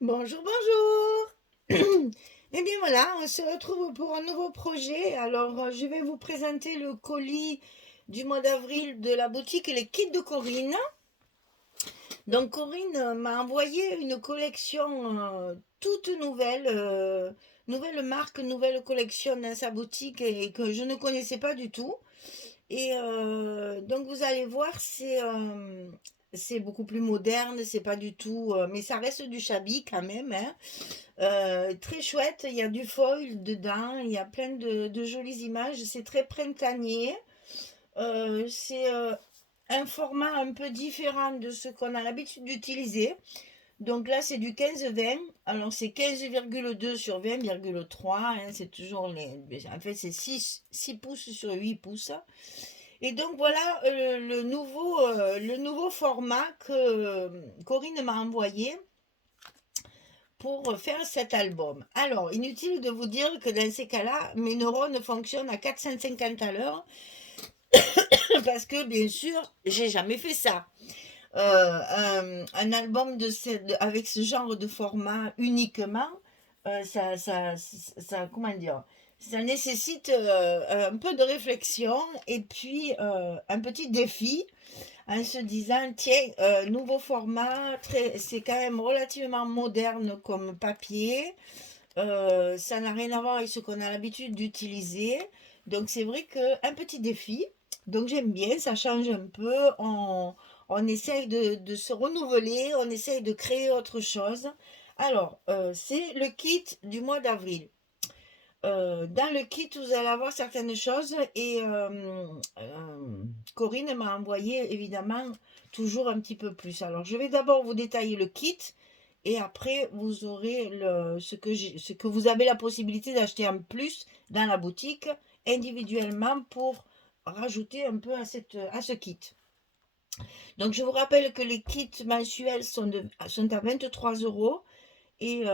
Bonjour, bonjour. Eh bien voilà, on se retrouve pour un nouveau projet. Alors, je vais vous présenter le colis du mois d'avril de la boutique Les Kits de Corinne. Donc, Corinne m'a envoyé une collection toute nouvelle, nouvelle marque, nouvelle collection dans sa boutique et que je ne connaissais pas du tout. Et donc vous allez voir, c'est beaucoup plus moderne, c'est pas du tout, mais ça reste du Chabi quand même, hein. Très chouette, il y a du foil dedans, il y a plein de jolies images, c'est très printanier. C'est un format un peu différent de ce qu'on a l'habitude d'utiliser. Donc là, c'est du 15-20. Alors, c'est 15,2 sur 20,3, hein, c'est toujours les. En fait, c'est 6 pouces sur 8 pouces. Et donc, voilà le nouveau format que Corinne m'a envoyé pour faire cet album. Alors, inutile de vous dire que dans ces cas-là, mes neurones fonctionnent à 450 à l'heure parce que, bien sûr, j'ai jamais fait ça. Un album avec ce genre de format uniquement, comment dire, ça nécessite un peu de réflexion et puis un petit défi en se disant, tiens, nouveau format, c'est quand même relativement moderne comme papier, ça n'a rien à voir avec ce qu'on a l'habitude d'utiliser. Donc c'est vrai qu'un petit défi. Donc j'aime bien, ça change un peu. On essaye de se renouveler, on essaye de créer autre chose. Alors, c'est le kit du mois d'avril. Dans le kit, vous allez avoir certaines choses et Corinne m'a envoyé évidemment toujours un petit peu plus. Alors, je vais d'abord vous détailler le kit et après vous aurez ce que vous avez la possibilité d'acheter en plus dans la boutique individuellement pour rajouter un peu à ce kit. Donc, je vous rappelle que les kits mensuels sont à 23 euros. Et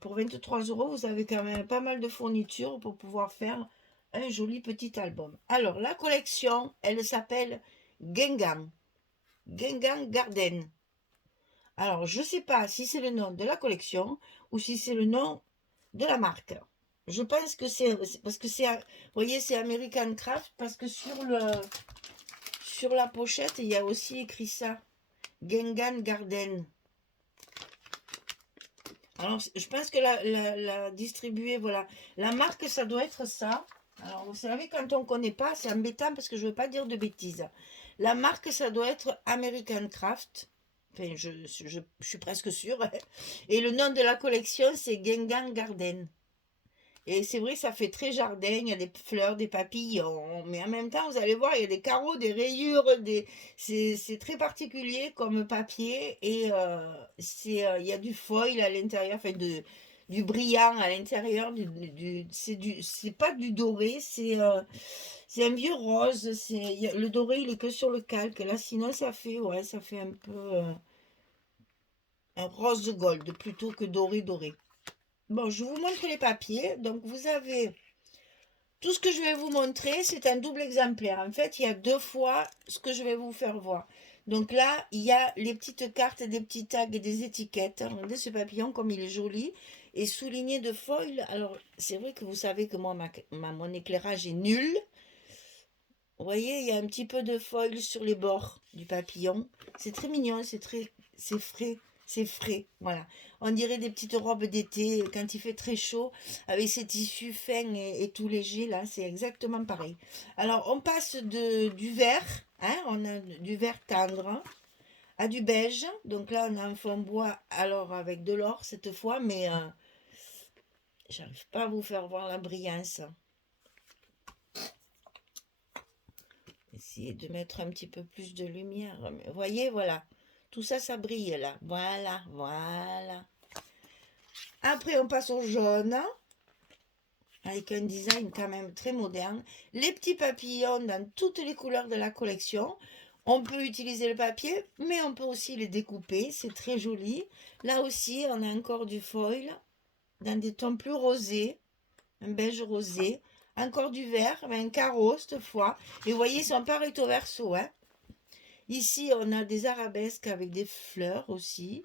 pour 23 euros, vous avez quand même pas mal de fournitures pour pouvoir faire un joli petit album. Alors, la collection, elle s'appelle Gengang. Gengang Garden. Alors, je ne sais pas si c'est le nom de la collection ou si c'est le nom de la marque. Je pense que parce que vous voyez, c'est American Craft parce que sur la pochette, il y a aussi écrit ça. Gengan Garden. Alors, je pense que la distribuer, voilà. La marque, ça doit être ça. Alors, vous savez, quand on ne connaît pas, c'est embêtant parce que je ne veux pas dire de bêtises. La marque, ça doit être American Craft. Enfin, je suis presque sûre. Et le nom de la collection, c'est Gengang Garden. Et c'est vrai, ça fait très jardin, il y a des fleurs, des papillons, mais en même temps, vous allez voir, il y a des carreaux, des rayures, c'est très particulier comme papier et il y a du foil à l'intérieur, enfin du brillant à l'intérieur, c'est pas du doré, c'est un vieux rose, le doré, il est que sur le calque, là, sinon ouais, ça fait un peu un rose gold plutôt que doré doré. Bon, je vous montre les papiers. Donc, vous avez tout ce que je vais vous montrer, c'est un double exemplaire. En fait, il y a deux fois ce que je vais vous faire voir. Donc là, il y a les petites cartes, des petits tags et des étiquettes. Regardez ce papillon comme il est joli et souligné de foil. Alors, c'est vrai que vous savez que moi, mon éclairage est nul. Vous voyez, il y a un petit peu de foil sur les bords du papillon. C'est très mignon, c'est frais, c'est frais. Voilà. On dirait des petites robes d'été quand il fait très chaud, avec ces tissus fins et tout léger. Là, c'est exactement pareil. Alors, on passe du vert, hein, on a du vert tendre, hein, à du beige. Donc là, on a un fond bois, alors avec de l'or cette fois, mais j'arrive pas à vous faire voir la brillance. Essayer de mettre un petit peu plus de lumière. Vous voyez, voilà. Tout ça, ça brille là. Voilà, voilà. Après, on passe au jaune, avec un design quand même très moderne. Les petits papillons dans toutes les couleurs de la collection. On peut utiliser le papier, mais on peut aussi les découper. C'est très joli. Là aussi, on a encore du foil dans des tons plus rosés. Un beige rosé. Encore du vert, mais un carreau cette fois. Et vous voyez, ils sont pas recto verso, hein. Ici, on a des arabesques avec des fleurs aussi.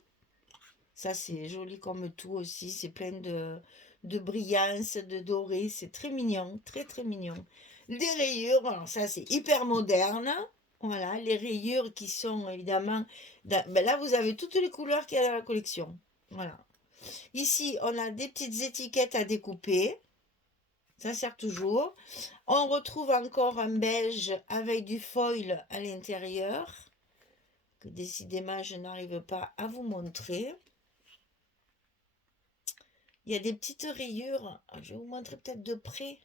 Ça, c'est joli comme tout aussi. C'est plein de brillance, de doré. C'est très mignon, très très mignon. Les rayures, alors ça, c'est hyper moderne. Voilà, les rayures qui sont évidemment... ben là, vous avez toutes les couleurs qu'il y a dans la collection. Voilà. Ici, on a des petites étiquettes à découper. Ça sert toujours. On retrouve encore un beige avec du foil à l'intérieur, que décidément je n'arrive pas à vous montrer. Il y a des petites rayures. Je vais vous montrer peut-être de près.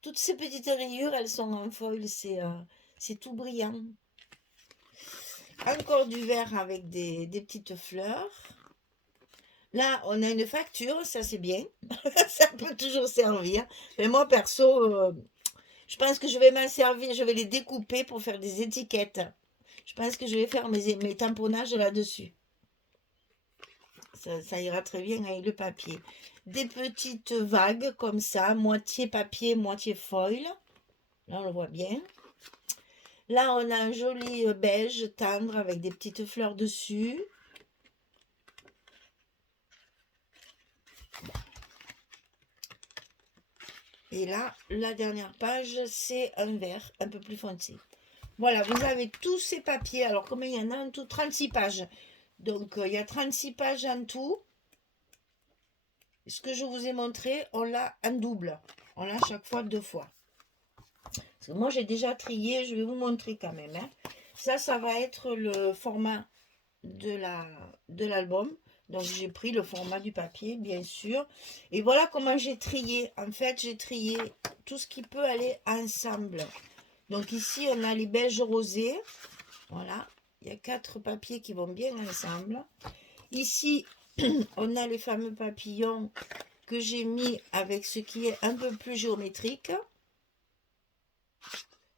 Toutes ces petites rayures, elles sont en foil. C'est tout brillant. Encore du vert avec des petites fleurs. Là, on a une facture. Ça, c'est bien. Ça peut toujours servir. Mais moi, perso, je pense que je vais m'en servir. Je vais les découper pour faire des étiquettes. Je pense que je vais faire mes tamponnages là-dessus. Ça ira très bien avec le papier. Des petites vagues comme ça, moitié papier, moitié foil. Là, on le voit bien. Là, on a un joli beige tendre avec des petites fleurs dessus. Et là, la dernière page, c'est un vert un peu plus foncé. Voilà, vous avez tous ces papiers. Alors, combien il y en a en tout? 36 pages. Donc, il y a 36 pages en tout. Ce que je vous ai montré, on l'a en double. On l'a chaque fois 2 fois. Parce que moi, j'ai déjà trié. Je vais vous montrer quand même. Hein. Ça va être le format de l'album. Donc, j'ai pris le format du papier, bien sûr. Et voilà comment j'ai trié. En fait, j'ai trié tout ce qui peut aller ensemble. Donc, ici, on a les beiges rosés. Voilà. Il y a 4 papiers qui vont bien ensemble. Ici, on a les fameux papillons que j'ai mis avec ce qui est un peu plus géométrique.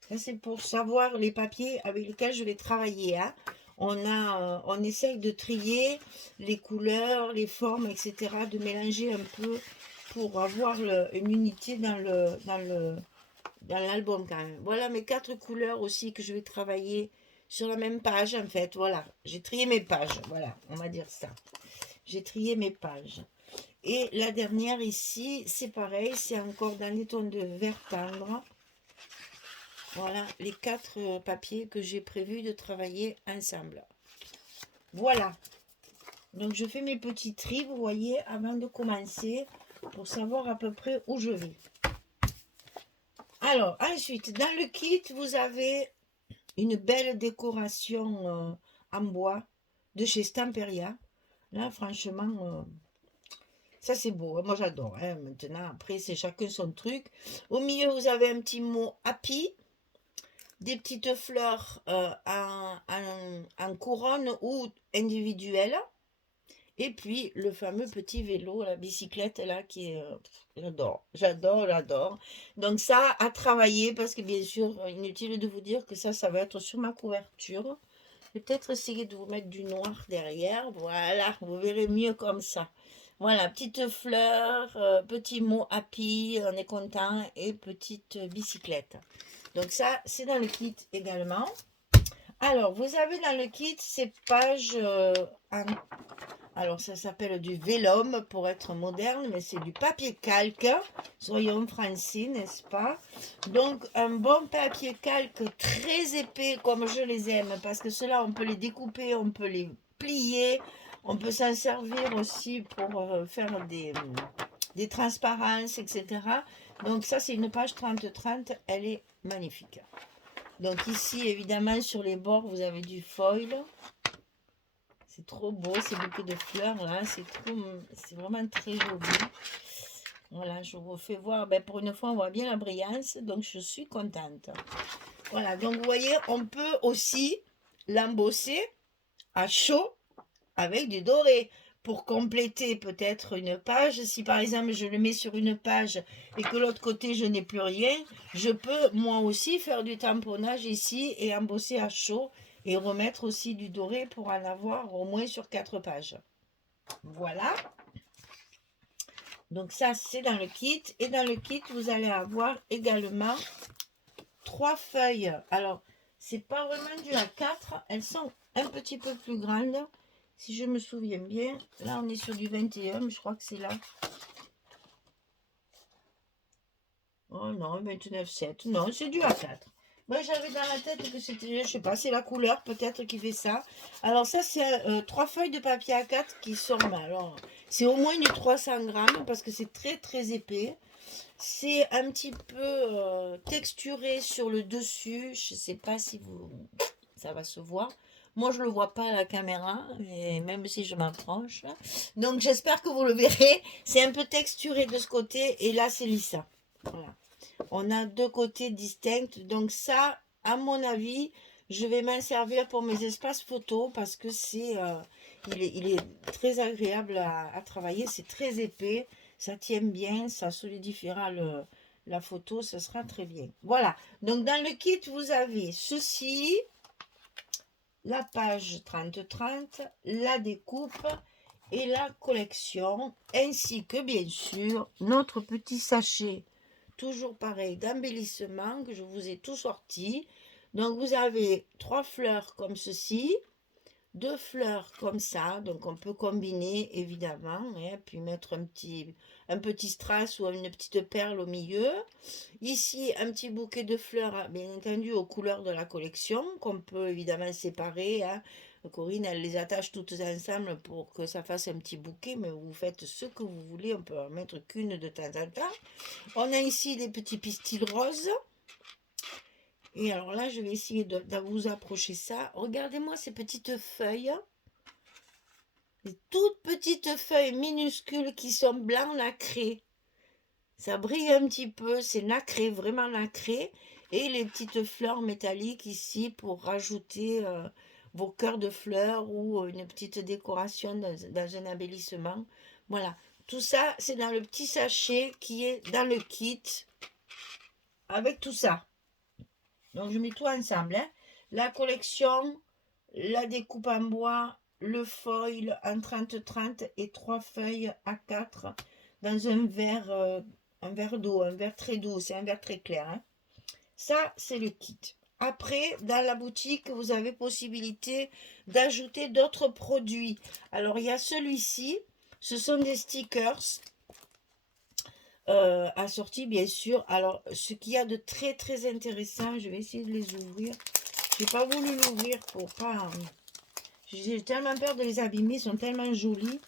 Ça, c'est pour savoir les papiers avec lesquels je vais travailler. Hein. On essaye de trier les couleurs, les formes, etc. De mélanger un peu pour avoir une unité dans l'album quand même. Voilà mes 4 couleurs aussi que je vais travailler sur la même page en fait. Voilà, j'ai trié mes pages. Voilà, on va dire ça. J'ai trié mes pages. Et la dernière ici, c'est pareil, c'est encore dans les tons de vert tendre. Voilà les 4 papiers que j'ai prévu de travailler ensemble. Voilà. Donc je fais mes petits tris, vous voyez, avant de commencer, pour savoir à peu près où je vais. Alors, ensuite, dans le kit, vous avez une belle décoration en bois de chez Stamperia. Là, franchement, ça c'est beau. Moi, j'adore. Hein. Maintenant, après, c'est chacun son truc. Au milieu, vous avez un petit mot happy. Des petites fleurs en couronne ou individuelle. Et puis, le fameux petit vélo, la bicyclette, là, qui est... j'adore, j'adore, j'adore. Donc ça, à travailler, parce que bien sûr, inutile de vous dire que ça va être sur ma couverture. Je vais peut-être essayer de vous mettre du noir derrière. Voilà, vous verrez mieux comme ça. Voilà, petite fleur, petit mot happy, on est content, et petite bicyclette. Donc ça, c'est dans le kit également. Alors, vous avez dans le kit ces pages... alors, ça s'appelle du vélum pour être moderne, mais c'est du papier calque. Soyons français, n'est-ce pas? Donc, un bon papier calque très épais, comme je les aime, parce que ceux-là, on peut les découper, on peut les plier, on peut s'en servir aussi pour faire des transparences, etc. Donc, ça, c'est une page 30-30, elle est magnifique. Donc, ici, évidemment, sur les bords, vous avez du foil. C'est trop beau, ces bouquets de fleurs là, c'est vraiment très joli. Voilà, je vous fais voir, ben, pour une fois on voit bien la brillance, donc je suis contente. Voilà, donc vous voyez, on peut aussi l'embosser à chaud avec du doré pour compléter peut-être une page. Si par exemple je le mets sur une page et que l'autre côté je n'ai plus rien, je peux moi aussi faire du tamponnage ici et embosser à chaud et remettre aussi du doré pour en avoir au moins sur 4 pages. Voilà. Donc ça, c'est dans le kit. Et dans le kit, vous allez avoir également 3 feuilles. Alors, c'est pas vraiment du A4. Elles sont un petit peu plus grandes. Si je me souviens bien, là on est sur du 21, mais je crois que c'est là. Oh non, 29,7. Non, c'est du A4. Moi, j'avais dans la tête que c'était, je sais pas, c'est la couleur peut-être qui fait ça. Alors ça, c'est 3 feuilles de papier A4 qui sont mal. Alors, c'est au moins du 300 grammes parce que c'est très très épais. C'est un petit peu texturé sur le dessus. Je sais pas si ça va se voir. Moi, je le vois pas à la caméra, et même si je m'approche. Donc, j'espère que vous le verrez. C'est un peu texturé de ce côté et là, c'est lisse. Voilà. On a deux côtés distincts. Donc ça, à mon avis, je vais m'en servir pour mes espaces photos parce que il est très agréable à travailler. C'est très épais, ça tient bien, ça solidifiera la photo, ce sera très bien. Voilà, donc dans le kit, vous avez ceci, la page 30-30, la découpe et la collection, ainsi que bien sûr notre petit sachet toujours pareil d'embellissement que je vous ai tout sorti. Donc vous avez 3 fleurs comme ceci, 2 fleurs comme ça, donc on peut combiner évidemment, hein, puis mettre un petit strass ou une petite perle au milieu. Ici un petit bouquet de fleurs, bien entendu aux couleurs de la collection, qu'on peut évidemment séparer, hein. Corinne, elle les attache toutes ensemble pour que ça fasse un petit bouquet, mais vous faites ce que vous voulez, on peut en mettre qu'une de temps en temps. On a ici des petits pistils roses. Et alors là, je vais essayer de vous approcher ça. Regardez-moi ces petites feuilles. Des toutes petites feuilles minuscules qui sont blancs nacrés. Ça brille un petit peu, c'est nacré, vraiment nacré. Et les petites fleurs métalliques ici pour rajouter vos cœurs de fleurs ou une petite décoration dans un embellissement. Voilà, tout ça, c'est dans le petit sachet qui est dans le kit avec tout ça. Donc je mets tout ensemble, hein. La collection, la découpe en bois, le foil en 30-30 et 3 feuilles A4 dans un verre d'eau, un verre très doux, c'est un verre très clair, hein. Ça, c'est le kit. Après, dans la boutique, vous avez possibilité d'ajouter d'autres produits. Alors, il y a celui-ci, ce sont des stickers assortis, bien sûr. Alors, ce qu'il y a de très, très intéressant, je vais essayer de les ouvrir. J'ai pas voulu l'ouvrir pour pas... J'ai tellement peur de les abîmer, ils sont tellement jolis.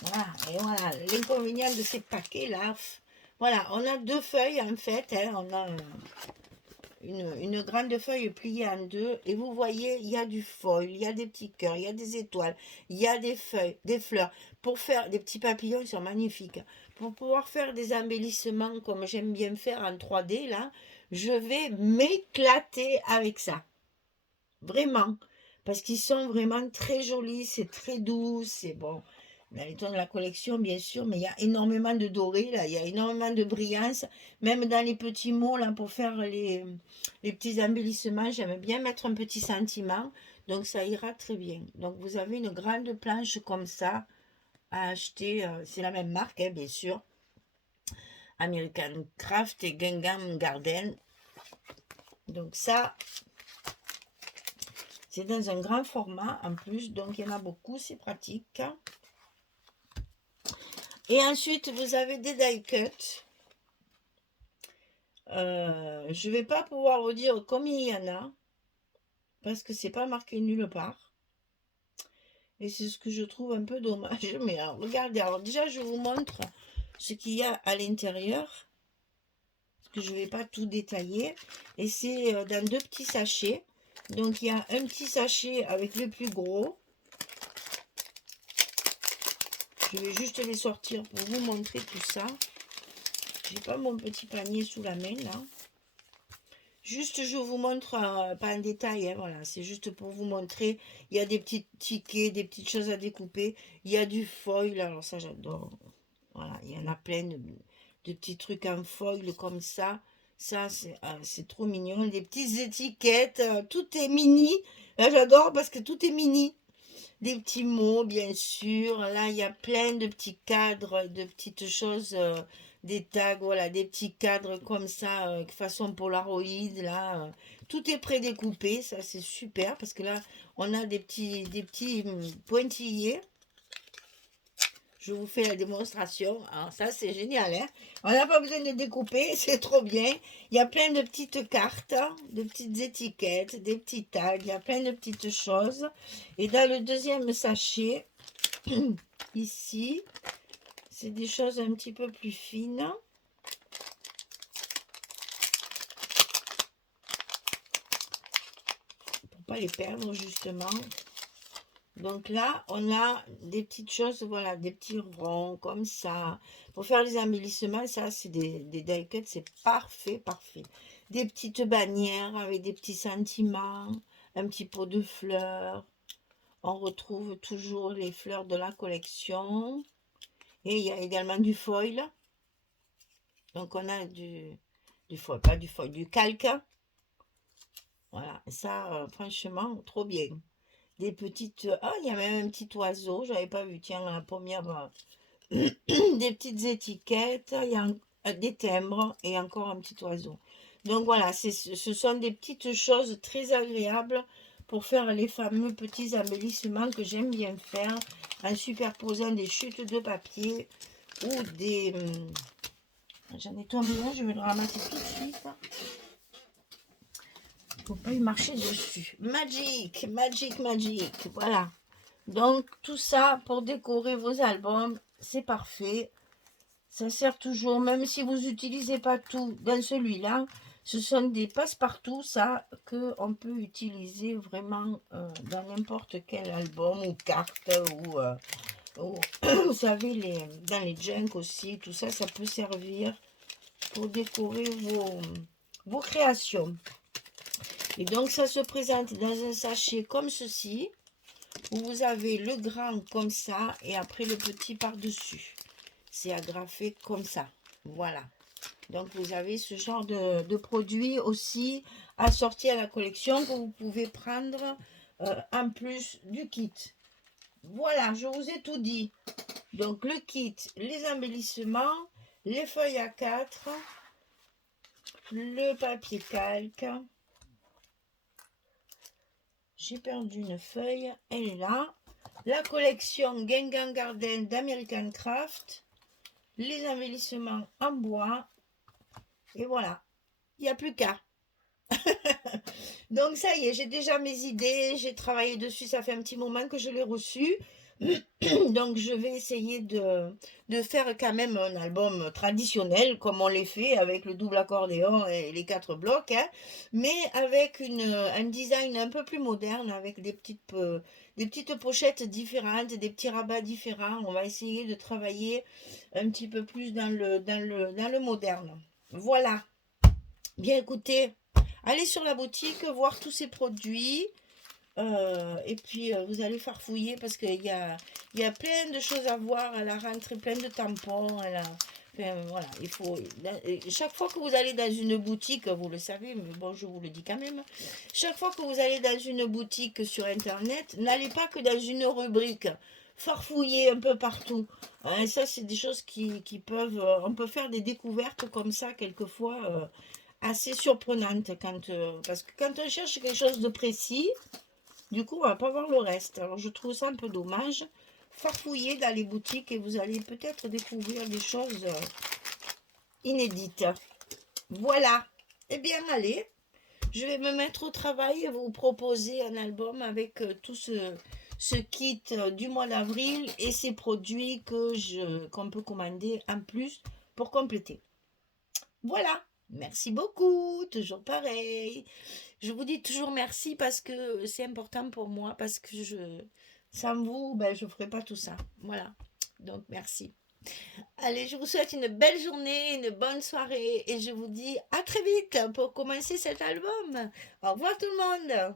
Voilà, et voilà, l'inconvénient de ces paquets-là. Voilà, on a 2 feuilles en fait, hein, on a une grande feuille pliée en 2 et vous voyez, il y a du foil, il y a des petits cœurs, il y a des étoiles, il y a des feuilles, des fleurs. Pour faire des petits papillons, ils sont magnifiques. Pour pouvoir faire des embellissements comme j'aime bien faire en 3D, là, je vais m'éclater avec ça. Vraiment. Parce qu'ils sont vraiment très jolis, c'est très doux, c'est bon. Dans les tons de la collection, bien sûr, mais il y a énormément de doré, là, il y a énormément de brillance. Même dans les petits mots, là, pour faire les petits embellissements, j'aime bien mettre un petit sentiment. Donc, ça ira très bien. Donc, vous avez une grande planche comme ça à acheter. C'est la même marque, hein, bien sûr. American Craft et Gingham Garden. Donc, ça, c'est dans un grand format en plus, donc il y en a beaucoup, c'est pratique. Et ensuite, vous avez des die cuts. Je ne vais pas pouvoir vous dire combien il y en a, parce que c'est pas marqué nulle part. Et c'est ce que je trouve un peu dommage. Mais alors, regardez, alors déjà, je vous montre ce qu'il y a à l'intérieur, parce que je ne vais pas tout détailler. Et c'est dans 2 petits sachets. Donc, il y a un petit sachet avec le plus gros. Je vais juste les sortir pour vous montrer tout ça. J'ai pas mon petit panier sous la main là. Juste je vous montre, pas en détail, hein, voilà, c'est juste pour vous montrer. Il y a des petits tickets, des petites choses à découper. Il y a du foil, alors ça j'adore. Voilà, il y en a plein de petits trucs en foil comme ça. Ça c'est trop mignon. Des petites étiquettes, tout est mini. Là j'adore parce que tout est mini. Des petits mots, bien sûr. Là, il y a plein de petits cadres, de petites choses, des tags, voilà, des petits cadres comme ça, façon Polaroid, là. Tout est prédécoupé, ça c'est super parce que là, on a des petits pointillés. Je vous fais la démonstration. Alors ça, c'est génial, hein. On n'a pas besoin de découper, c'est trop bien. Il y a plein de petites cartes, de petites étiquettes, des petits tags, il y a plein de petites choses. Et dans le deuxième sachet, ici, c'est des choses un petit peu plus fines. Pour pas les perdre, justement. Donc là, on a des petites choses, voilà, des petits ronds comme ça. Pour faire les embellissements, ça, c'est des die cuts, c'est parfait, parfait. Des petites bannières avec des petits sentiments, un petit pot de fleurs. On retrouve toujours les fleurs de la collection. Et il y a également du foil. Donc on a du foil, pas du foil, du calque. Voilà, ça, franchement, trop bien. Des petites... Ah, il y a même un petit oiseau, j'avais pas vu, tiens, la première... des petites étiquettes, il y a des timbres et encore un petit oiseau. Donc voilà, ce sont des petites choses très agréables pour faire les fameux petits embellissements que j'aime bien faire en superposant des chutes de papier ou des... J'en ai tombé un, je vais le ramasser tout de suite. Faut pas y marcher dessus. Magic, magic, magic. Voilà. Donc, tout ça pour décorer vos albums, c'est parfait. Ça sert toujours, même si vous n'utilisez pas tout dans celui-là. Ce sont des passe-partout, ça, qu'on peut utiliser vraiment dans n'importe quel album ou carte. Ou vous savez, dans les junk aussi, tout ça, ça peut servir pour décorer vos créations. Et donc, ça se présente dans un sachet comme ceci, où vous avez le grand comme ça, et après le petit par-dessus. C'est agrafé comme ça. Voilà. Donc, vous avez ce genre de produit aussi assorti à la collection que vous pouvez prendre en plus du kit. Voilà, je vous ai tout dit. Donc, le kit, les embellissements, les feuilles A4, le papier calque. J'ai perdu une feuille, elle est là. La collection Gengan Garden d'American Craft. Les embellissements en bois. Et voilà, il n'y a plus qu'à. Donc ça y est, j'ai déjà mes idées, j'ai travaillé dessus, ça fait un petit moment que je l'ai reçu. Donc je vais essayer de faire quand même un album traditionnel comme on les fait avec le double accordéon et les 4 blocs, hein, mais avec un design un peu plus moderne, avec des petites pochettes différentes, des petits rabats différents. On va essayer de travailler un petit peu plus dans le moderne. Voilà. Bien écoutez, allez sur la boutique, voir tous ces produits. Et puis vous allez farfouiller parce qu'il y a plein de choses à voir à la rentrée, plein de tampons. Enfin, voilà, il faut. Chaque fois que vous allez dans une boutique, vous le savez, mais bon, je vous le dis quand même. Chaque fois que vous allez dans une boutique sur internet, n'allez pas que dans une rubrique. Farfouiller un peu partout. Hein, ça, c'est des choses qui peuvent. On peut faire des découvertes comme ça, quelquefois, assez surprenantes. Parce que quand on cherche quelque chose de précis, du coup, on va pas voir le reste. Alors, je trouve ça un peu dommage. Farfouillez dans les boutiques et vous allez peut-être découvrir des choses inédites. Voilà. Eh bien, allez. Je vais me mettre au travail et vous proposer un album avec tout ce kit du mois d'avril et ces produits qu'on peut commander en plus pour compléter. Voilà. Merci beaucoup. Toujours pareil. Je vous dis toujours merci parce que c'est important pour moi, parce que sans vous, ben, je ne ferai pas tout ça. Voilà. Donc, merci. Allez, je vous souhaite une belle journée, une bonne soirée et je vous dis à très vite pour commencer cet album. Au revoir tout le monde.